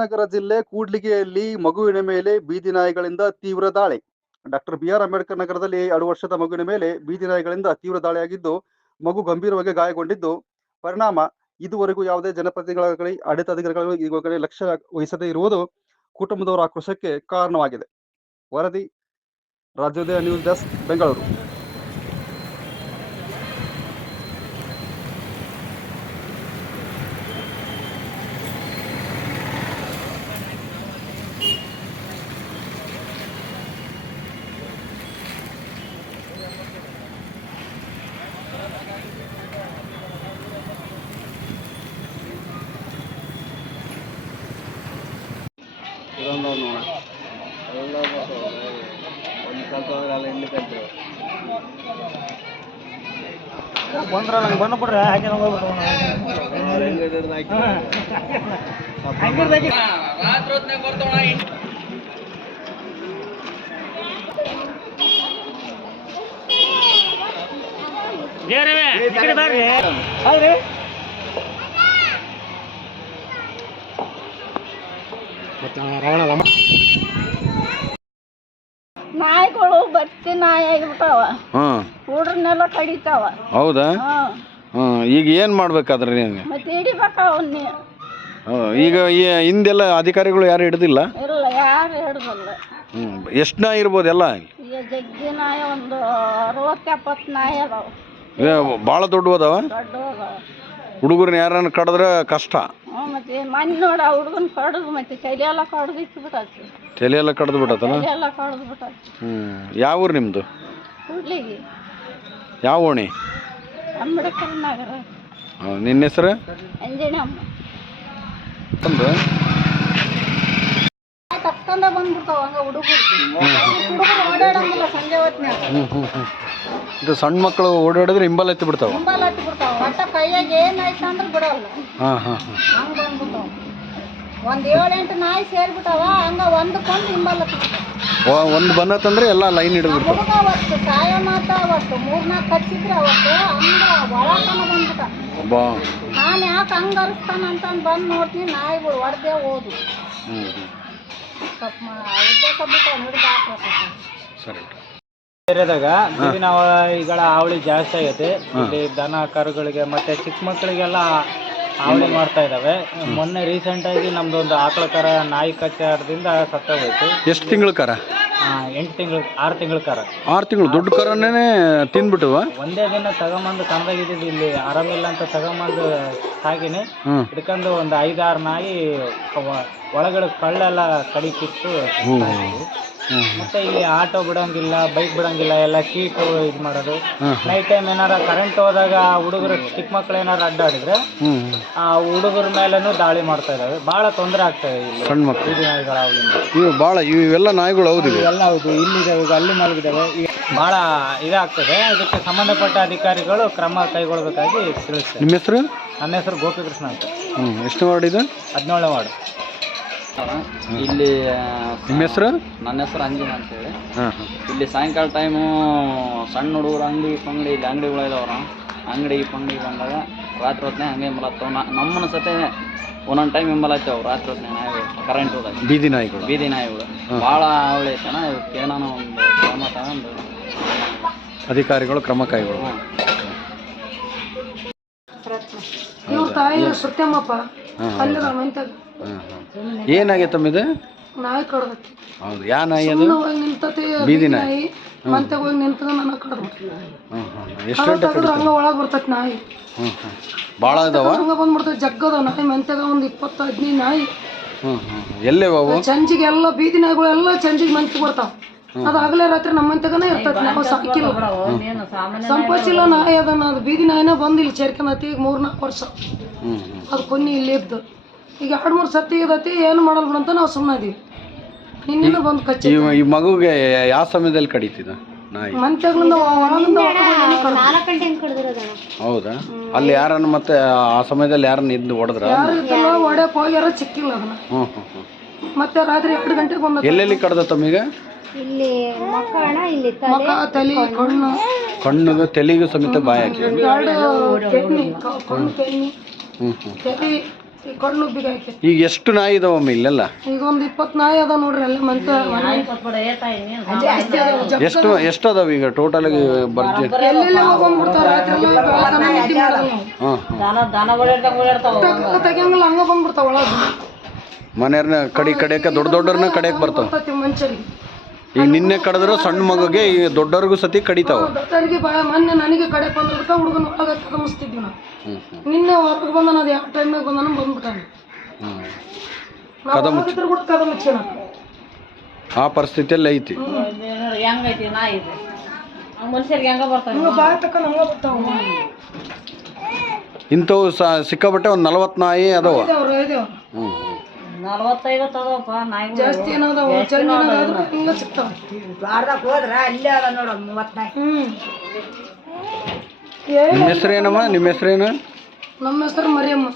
ನಗರ ಜಿಲ್ಲೆ ಕೂಡ್ಲಿಗೆಯಲ್ಲಿ ಮಗುವಿನ ಮೇಲೆ ಬೀದಿ ನಾಯಿಗಳಿಂದ ತೀವ್ರ ದಾಳಿ. ಡಾಕ್ಟರ್ ಬಿ ಆರ್ ಅಂಬೇಡ್ಕರ್ ನಗರದಲ್ಲಿ ಎರಡು ವರ್ಷದ ಮಗುವಿನ ಮೇಲೆ ಬೀದಿ ನಾಯಿಗಳಿಂದ ತೀವ್ರ ದಾಳಿಯಾಗಿದ್ದು, ಮಗು ಗಂಭೀರವಾಗಿ ಗಾಯಗೊಂಡಿದ್ದು. ಪರಿಣಾಮ, ಇದುವರೆಗೂ ಯಾವುದೇ ಜನಪ್ರತಿನಿಧಿಗಳ ಆಡಳಿತಾಧಿಕಾರಿಗಳು ಈಗಾಗಲೇ ಲಕ್ಷ್ಯ ವಹಿಸದೇ ಇರುವುದು ಕುಟುಂಬದವರ ಆಕ್ರೋಶಕ್ಕೆ ಕಾರಣವಾಗಿದೆ. ವರದಿ, ರಾಜ್ಯೋದಯ ನ್ಯೂಸ್ ಡೆಸ್ಕ್, ಬೆಂಗಳೂರು. ನೋಡ ಅದೊಂದು ಒಂದು ಸ್ವಲ್ಪ ಎಲ್ಲ ಹಿಂದೆ ಕಲ್ತ್ರು. ಬಂದ್ರ ನಂಗೆ ಬಂದು ಬಿಡ್ರಿ ಹೋಗ್ಬಿಟ್ಟು ಹೆಂಗೆ ಹಿಡಿದು ಬರ್ರಿ. ಹೌದ್ರಿ? ನಾಯಿಗಳು ಬತ್ತಿ ನಾಯಿ ಆಗಿಬಿಟ್ಟಾವ. ಹಾಂ. ಹುಡ್ರನ್ನೆಲ್ಲ ಕಡಿತಾವ. ಹೌದಾ? ಹಾ. ಹಾಂ ಈಗ ಏನು ಮಾಡ್ಬೇಕಾದ್ರೆ ನೀವು ಮತ್ತೆ ಹಿಡಿಬೇಕ ಅವನ್ನ. ಈಗ ಈ ಹಿಂದೆಲ್ಲ ಅಧಿಕಾರಿಗಳು ಯಾರು ಹಿಡ್ದಿಲ್ಲ? ಇಲ್ಲ ಯಾರು ಹಿಡ್ದಲ್ಲ. ಹ್ಮ್. ಎಷ್ಟು ನಾಯಿ ಇರ್ಬೋದು ಎಲ್ಲ ಈಗ ಜಗ್ಗಿ ನಾಯಿ ಒಂದು ಅರವತ್ತು ಎಪ್ಪತ್ತು ನಾಯಿ ಅದಾವ. ಭಾಳ ದೊಡ್ಡ ಅದಾವ ದೊಡ್ಡ ಅದಾವ ಹುಡುಗರನ್ನ ಯಾರನ್ನ ಕಡಿದ್ರೆ ಕಷ್ಟ. ಹ್ಞೂ ಮತ್ತೆ ಮನೆ ನೋಡ ಆ ಹುಡ್ಗನ್ ಕಡ್ದು ಮತ್ತೆ ಕೈಲೆಲ್ಲ ಕಡ್ದು ಇಟ್ಬಿಟ್ಟಾತಿ ತಲೆ ಎಲ್ಲ ಕಡ್ದು ಬಿಟ್ಟತನ? ಕೈಲೆಲ್ಲ ಕಡ್ದು ಬಿಟ್ಟಾತಿ ಹ್ಞೂ ಯಾವ ಊರು ನಿಮ್ಮದು ಕೂಡ್ಲಿಗೆ ಯಾವ ಓಣಿ? ಅಂಬೇಡ್ಕರ್ ನಗರ. ನಿನ್ನ ಹೆಸರು? ಅಂಜನಿ ಅಮ್ಮ ಒಂದು ಕರ್ಕೊಂಡ ಬಂದ್ಬಿಡ್ತಾವ ಹಂಗ ಹುಡುಗರು. ಹುಡುಗರು ಓಡಾಡಂಗಿಲ್ಲ ಸಂಜೆ ಹೊತ್ನ್ಯಾಗ. ಹ್ಞೂ ಹ್ಞೂ ಹ್ಞೂ. ಇದು ಸಣ್ಣ ಮಕ್ಕಳು ಓಡಾಡಿದ್ರೆ ಹಿಂಬಲ್ ಎತ್ತಿ ಬಿಡ್ತಾವ? ಹಿಂಬಲ್ ಹತ್ತಿ ಬಿಡ್ತಾವ. ಒಟ್ಟ ಕೈಯಾಗ ಏನಾಯ್ತು ಬಿಡಲ್ಲ ಹಾಂ ಹಾಂ ಹಾಂ. ಹಂಗ ಬಂದ್ಬಿಟ್ಟಾವ ಒಂದ್ ಏಳೆಂಟು ನಾಯಿ ಸೇರ್ಬಿಟ್ಟಾವ ಹಂಗ ಒಂದು ಕೊಂಡು ಒಂದು ಬಂದತ್ತಂದ್ರೆ ಎಲ್ಲ ಲೈನ್ ಹಿಡಿದ್ಬಿಡ್ತಾವ ಹುಡುಗ ಅವತ್ತು ಸಾಯ ಮಾತ ಅವತ್ತು ಮೂರ್ನಾಲ್ಕು ಹಚ್ಚಿದ್ರೆ ಅವತ್ತು ಹಂಗ ಬಂದ್ಬಿಟ್ಟ. ಒಬ್ಬ ನಾನು ಯಾಕೆ ಹಂಗೆ ಅರಿಸ್ತಾನ ಅಂತಂದು ಬಂದು ನೋಡ್ತೀನಿ ನಾಯಿಗಳು ಹೊಡೆದೇ ಹೋದು ಹ್ಞೂ ಹ್ಞೂ ಸ್ವಲ್ಪ ಮ- ಉದ್ದೇಶ ಬಿಟ್ಟು ಹಿಡಿದು ಹಾಕ್ಬೇಕು ಸರಿ. ಏರಿಯಾದಾಗ ನಾವು ನಾಯಿಗಳ ಹಾವಳಿ ಜಾಸ್ತಿ ಆಗೈತೆ. ಇಲ್ಲಿ ದನ ಕರುಗಳಿಗೆ ಮತ್ತೆ ಚಿಕ್ಕ ಮಕ್ಕಳಿಗೆಲ್ಲ ಹಾವಳಿ ಮಾಡ್ತಾ ಇದಾವೆ. ಮೊನ್ನೆ ರೀಸೆಂಟ್ ಆಗಿ ನಮ್ದು ಒಂದು ಆಕಳ ಕರ ನಾಯಿ ಕಚ್ಚಾರದಿಂದ ಸತ್ತೋಗೋಯ್ತು ಎಷ್ಟು ತಿಂಗಳ ಕರ? ಎಂಟು ತಿಂಗಳು ಆರು ತಿಂಗಳ ಕರ. ಆರು ತಿಂಗಳು. ದೊಡ್ಡ ಕರನೇ ತಿಂದ್ಬಿಟ್ಟವ ಒಂದೇ ದಿನ ತಗೊಂಬಂದು ಕಣದಾಗಿದ್ದು ಇಲ್ಲಿ. ಆರಾಮಿಲ್ಲ ಅಂತ ತಗೊಂಬಂದು ಹ್ಞೂ. ಹಿಡ್ಕೊಂಡು ಒಂದು ಐದಾರು ನಾಯಿ ಒಳಗಡೆ ಕಳ್ಳೆಲ್ಲ ಕಡಿಕಿತ್ತು ಮತ್ತೆ ಇಲ್ಲಿ ಆಟೋ ಬಿಡಂಗಿಲ್ಲ ಬೈಕ್ ಬಿಡಂಗಿಲ್ಲ ಎಲ್ಲ ಸೀಟು ಇದು ಮಾಡೋದು. ನೈಟ್ ಟೈಮ್ ಏನಾರ ಕರೆಂಟ್ ಹೋದಾಗ ಹುಡುಗರು ಚಿಕ್ಕ ಮಕ್ಳು ಏನಾರ ಅಡ್ಡಾಡಿದ್ರೆ ಆ ಹುಡುಗರ ಮೇಲೇನು ದಾಳಿ ಮಾಡ್ತಾ ಇದಾವೆ. ಬಹಳ ತೊಂದರೆ ಆಗ್ತಾ ಇದೆ ಇಲ್ಲಿ. ಸಣ್ಣ ಮಕ್ಕಳು ಬೀದಿ ನಾಯಿಗಳ ಹಾವಳಿಯಿಂದ. ಇವು ಭಾಳ ಇವೆಲ್ಲ ನಾಯಿಗಳು ಹೌದು ಎಲ್ಲ ಹೌದು. ಇಲ್ಲಿ ಈಗ ಅಲ್ಲಿ ಮಲಗಿದಾವೆ. ಈಗ ಬಹಳ ಇದಾಗ್ತದೆ. ಅದಕ್ಕೆ ಸಂಬಂಧಪಟ್ಟ ಅಧಿಕಾರಿಗಳು ಕ್ರಮ ಕೈಗೊಳ್ಳಬೇಕಾಗಿ ತಿಳಿಸ್ತೇನೆ ನಿಮ್ಮ ಹೆಸರು? ನನ್ನ ಹೆಸರು ಗೋಪಿಕೃಷ್ಣ ಅಂತ. ಹ್ಞೂ ಎಷ್ಟು ವಾರ್ಡ್ ಇದು? ಹದಿನೇಳನೇ ವಾರ್ಡ್. ಇಲ್ಲಿ ನಿಮ್ಮ ಹೆಸರು? ನನ್ನ ಹೆಸರು ಅಂಜಿನ ಅಂತೇಳಿ. ಹಾಂ. ಹಾಂ ಇಲ್ಲಿ ಸಾಯಂಕಾಲ ಟೈಮು ಸಣ್ಣ ಹುಡುಗರು ಅಂಗಡಿ ಪಂಗಡಿ ಇಲ್ಲಿ ಅಂಗಡಿಗಳು ಇದಾವ್ರ. ಅಂಗಡಿ ಪಂಗಡಿ ಬಂದಾಗ ರಾತ್ರಿ ಹೊತ್ತಿನಾಗ ಹಂಗೆ ಹಿಂಬಲತ್ತವ ನಮ್ಮನ್ನ ಸತೆ ಒಂದೊಂದು ಟೈಮ್ ಹಿಂಬಲತ್ತೇವೆ ರಾತ್ರಿ ಹೊತ್ತಿನ ನಾಯಿ ಕರೆಂಟ್ ಹೋದಾಗ ಬೀದಿ ನಾಯಿಗಳು ಬೀದಿ ನಾಯಿಗಳು ಭಾಳ ಅವಳಿ ಚೆನ್ನಾಗಿ ಏನೋ ಒಂದು ಕ್ರಮ ತಗೊಂಡು. ಅಧಿಕಾರಿಗಳು ಕ್ರಮ ಕೈಗೊಳ್ಳು ತಾಯಿ ಸತ್ಯಮ್ಮಪ್ಪ. ಮೆಂತಾಗ ಹಾಂ ಹಾಂ ಏನಾಗೈತಮ್ಮ ಇದು? ನಾಯಿ ಕಡ್ದೈತಿ ಹೌದು ಯಾ ನಾಯಿ ಅದು? ಹೋಗಿ ನಿಂತತಿ ಬೀದಿ ನಾಯಿ. ಮಂತ್ಯಾಗ ಹೋಗಿ ನಿಂತದ ನನ್ನ ಕಡ್ದ್ಬಿಟ್ಟು ಎಷ್ಟು ಗಂಟೆ ತೆಗೆದ್ರೆ ಹಂಗ ಒಳಗೆ ಬರ್ತೈತಿ ನಾಯಿ. ಹ್ಞೂ ಹ್ಞೂ ಭಾಳ ಇದಾವ? ಹಂಗ ಬಂದ್ಬಿಡ್ತೈತಿ ಜಗ್ಗದ ನಾಯಿ. ಮೆಂತೆಗ ಒಂದು ಇಪ್ಪತ್ತು ಹದಿನೈದು ನಾಯಿ. ಹ್ಮ್ ಹ್ಮ್ ಎಲ್ಲೇ ಅವು? ಚಂಜಿಗೆ ಎಲ್ಲ ಬೀದಿ ನಾಯಿಗಳು ಎಲ್ಲ ಚಂಜಿಗೆ ಮಂತಿ ಬರ್ತಾವ. ಅದು ಆಗಲೇ ರಾತ್ರಿ ನಮ್ಮ ಮಂತೆಗನೇ ಇರ್ತೈತಿ ನಾವು ಸಾಕಿಲ್ಲ ಸಂಪಚಿಲ್ಲ ನಾಯಿ ಅದನ್ನ ಅದು ಬೀದಿ ನಾಯಿನ ಬಂದು ಇಲ್ಲಿ ಸೇರ್ಕೊಂಡೈತಿ ಈಗ ಮೂರ್ ನಾಲ್ಕು ವರ್ಷ. ಅದು ಕೊನ್ನಿ ಇಲ್ಲಿ ಇದ್ದು. ಈಗ ಎರಡು ಮೂರು ಸತಿ ಇದೈತಿ ಏನು ಮಾಡಲ್ ಬಿಡಂತ ಅಂತ ನಾವು ಸುಮ್ಮನೆ ಇದೀವಿ. ನಿನ್ನೆ ಬಂದು ಕಚ್ಚಿ ಈ ಮಗುಗೆ ಯಾವ ಸಮಯದಲ್ಲಿ ಕಡಿತಿದ ನಾಯಿ? ಮಂತ್ಯಾಗ್ಲಿಂದ ಒಳಗಿಂದ ಹೊರಗೆ ಕಡ್ದು. ಹೌದಾ ಅಲ್ಲಿ ಯಾರನ್ನ ಮತ್ತೆ ಆ ಸಮಯದಲ್ಲಿ ಯಾರನ್ನ ಇದ್ದು ಹೊಡೆದ್ರ? ಯಾರು ಇದ್ದಲ್ಲ ಹೊಡ್ಯಕ್ ಹೋಗ್ಯಾರ ಸಿಕ್ಕಿಲ್ಲ ಅದನ್ನ. ಹ್ಞೂ ಹ್ಞೂ ಹ್ಞೂ ಮತ್ತೆ ರಾತ್ರಿ ಎರಡು ಗಂಟೆಗೆ ಬಂದ ಎಲ್ಲೆಲ್ಲಿ ಕಡ್ದ ತಮ್ಮೀಗ ಮಕ ತಲೆ ಕಣ್ಣು. ಕಣ್ಣಿಗೆ ತೆಲಿಗೂ ಸಮೇತ ಬಾಯಿ ಹಾಕಿ. ಎರಡು ಕೆನ್ನಿ ಕ- ಕಣ್ಣು ಕೆನ್ನಿ ಹ್ಞೂ ಹ್ಞೂ ತಲೆ ಈ ಕಣ್ಣು ಉಬ್ಬಿಗೆ ಈಗ ಎಷ್ಟು ನಾಯಿ ಇದಾವಮ್ಮ ಇಲ್ಲೆಲ್ಲ? ಈಗ ಒಂದು ಇಪ್ಪತ್ತು ನಾಯಿ ಅದ ನೋಡ್ರಿ ಎಲ್ಲ ಮಂತ ಎಷ್ಟು ಎಷ್ಟು ಅದಾವ ಈಗ ಟೋಟಲ್ ಆಗಿ ಬರ್ಜಿ? ಎಲ್ಲೆಲ್ಲಿ ರಾತ್ರಿ ತೆಗಿಯಂಗಿಲ್ಲ ಹಂಗ ಬಂದ್ಬಿಡ್ತಾವ ಒಳಗೆ. ಮನೆಯವ್ರನ್ನ ಕಡಿ ಕಡೆಯಕ್ಕೆ ದೊಡ್ಡ ದೊಡ್ಡವ್ರನ್ನ ಕಡೆಯಕ್ಕೆ ಬರ್ತಾವ. ಮನುಷ್ಯರಿಗೆ ಈಗ ನಿನ್ನೆ ಕಡಿದ್ರು ಸಣ್ಣ ಮಗುಗೆ ಈ ದೊಡ್ಡವ್ರಿಗೂ ಸತಿ ಕಡಿತಾವ. ದೊಡ್ಡವರಿಗೆ ಮೊನ್ನೆ ನನಗೆ ಕಡೆ ಬಂದ್ರದಕ್ಕೆ ಹುಡುಗನ ಒಳಗೆ ನಾವು. ನಿನ್ನೆ ಹೊರಗೆ ಬಂದನ ಅದು ಯಾವ ಟೈಮ್ನಾಗ ಬಂದನ ಬಂದ್ಬಿಟ್ಟಾನೆ. ಕದ ಕೂಡ ಕದ ಮುಚ್ಚೋಣ ಆ ಪರಿಸ್ಥಿತಿಯಲ್ಲಿ ಐತಿ. ಹೆಂಗೈತಿ ಇದೆ. ಮನುಷ್ಯರಿಗೆ ಹೆಂಗ ಬರ್ತಾವ. ಹಂಗ ಬಾಯಿ ತಕ್ಕ ಹಂಗ ಬರ್ತಾವ. ಇಂಥವು ಸ ಸಿಕ್ಕಾಬಟ್ಟೆ ಒಂದು ನಲವತ್ತು ನಾಯಿ ಅದಾವ. ಹ್ಞೂ ನಲವತ್ತೈವತ್ತು ಅದಾವಪ್ಪ ನಾಯಿ ಜಾಸ್ತಿ ಏನಾದವ? ಚಂದಿನಾಗಾದ್ರೆ ಹಿಂಗ ಸಿಗ್ತಾವ. ಬಾರ್ದಾಗ ಹೋದ್ರ ಅಲ್ಲೇ ಅದ ನೋಡ ಮೂವತ್ತು ನಾಯಿ ಹ್ಮ್ ನಿಮ್ಮ ಹೆಸ್ರೇನಮ್ಮ? ನಿಮ್ಮ ಹೆಸರೇನು? ನಮ್ಮ ಹೆಸರು ಮರಿಯಮ್ಮ.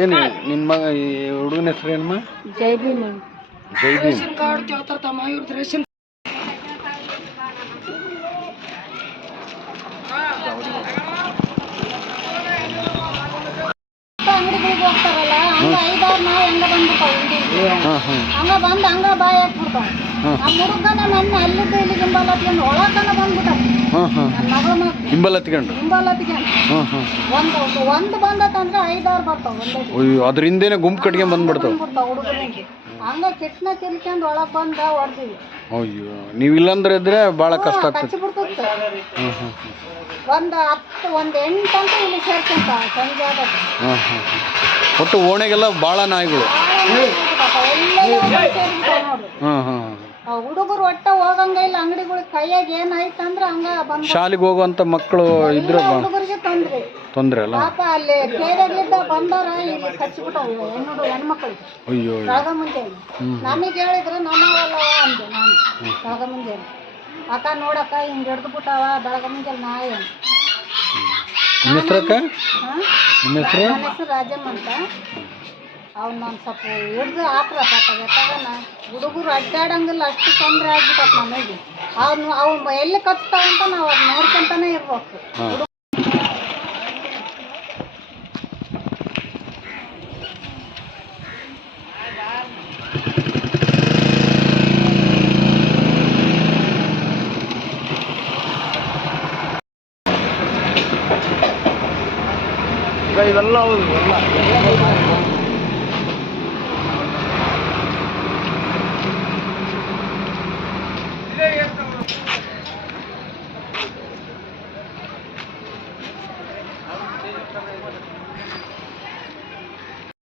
ಏನು ನಿಮ್ಮ ಮಗ ಹುಡುಗನ ಹೆಸ್ರೇನಮ್ಮ? ಜೈ ಭೀಮ್ ಜೈ ಭೀಮ್ ಕಾರ್ಡ್ ಕೇಳ್ತಾರ ತಮ್ಮ ಇವ್ರದ್ದು ರೇಷನ್ ಹೋಗ್ತಾರಲ್ಲ ಹಂಗ ಐದಾರು ನಾಯಿ ಹಂಗ ಹಾಂ ಹಂಗ ಬಂದ್ ಹಂಗ ಬಾಯಿ ಹಾಕ್ಬಿಡ್ತಾವ ನಮ್ಮ ಹುಡುಗನ ಅಲ್ಲಿದ್ದ ಹಿಂಬಲ್ ಹತ್ಕೊಂಡು ಒಂದು ಒಂದು ಬಂದತ್ತಂದ್ರೆ ಐದಾರು ಬರ್ತಾವ ಒಂದೇ ಅಯ್ಯೋ ಅದ್ರ ಹಿಂದೆನೆ ಗುಂಪು ಕಟ್ಕೊಂಡ್ ಬಂದ್ಬಿಡ್ತಾವ. ಹುಡುಗನಿಗೆ. ಹಂಗ ಕೆಟ್ಟನ ತಿರ್ಕೊಂಡು ಒಳಗ್ ಬಂದ ಅಯ್ಯೋ ನೀವು ಇಲ್ಲಂದ್ರೆ ಇದ್ರೆ ಭಾಳ ಕಷ್ಟ ಆಗ್ತದೆ. ಒಂದು ಹತ್ತು ಒಂದು ಎಂಟು ಅಂತ ಇಲ್ಲಿ ಸೇರ್ಕೊಂತ ಸಂಜೆ ಆಗತ್ತೆ ಒಟ್ಟು ಓಣೆಗೆಲ್ಲ ಭಾಳ ನಾಯಿಗಳು. ಹಾಂ ಹಾಂ ಹುಡುಗರು ಒಟ್ಟ ಹೋಗಂಗ ಇಲ್ಲ ಅಂಗಡಿಗಳಿಗೆ ಕೈಯಾಗ ಏನಾಯ್ತಂದ್ರ ಹಂಗ ಬಂದ ಶಾಲೆಗೆ ಹೋಗುವಂತ ಮಕ್ಕಳು ಇದ್ರ ಹುಡುಗರಿಗೆ ತೊಂದ್ರೆ. ತೊಂದರೆ ಅಲ್ಲ? ಪಾಪ ಅಲ್ಲಿ ಕೇರಳಿದ್ದ ಬಂದಾರ ಇಲ್ಲಿ ಕಚ್ಚಿಬಿಟ್ಟಾವ ಹೆಣ್ಣು ಹೆಣ್ಮಕ್ಳು. ಅಯ್ಯೋ ರಾಗ ಮುಂಜೆ ನಮಗೆ ಹೇಳಿದ್ರೆ ನಮ್ಮವಲ್ಲವ ಅಂದೆ ನಾನು. ರಾಗ ಮುಂಜೆ ಅಕ್ಕ ನೋಡಕ್ಕ ಹಿಂಗೆ ಹಿಡ್ದು ಬಿಟ್ಟಾವ ಬೆಳಗ ಮುಂಜೆ ನಾಯಿ ಅಂತ. ನಿಮ್ಮ ಹೆಸ್ರಕ್ಕ? ನಿಮ್ಮ ಹೆಸ್ರು? ನನ್ನ ಹೆಸರು ರಾಜಮ್ಮ ಅಂತ. ಅವ್ನು ಒಂದು ಸ್ವಲ್ಪ ಹಿಡ್ದು ಆತ್ರ ಹುಡುಗರು ಅಡ್ಡಾಡಂಗಿಲ್ಲ ಅಷ್ಟು ತೊಂದರೆ ಆಗ್ಬಿಟ್ಟತ್ ನಮಗೆ ಅವ್ನು ಅವು ಎಲ್ಲಿ ಕಚ್ತಾವಂತ ನಾವು ಅದು ನೋಡ್ಕೊಂತಾನೆ ಇರ್ಬೇಕು. ಹಾಂ ಇವೆಲ್ಲ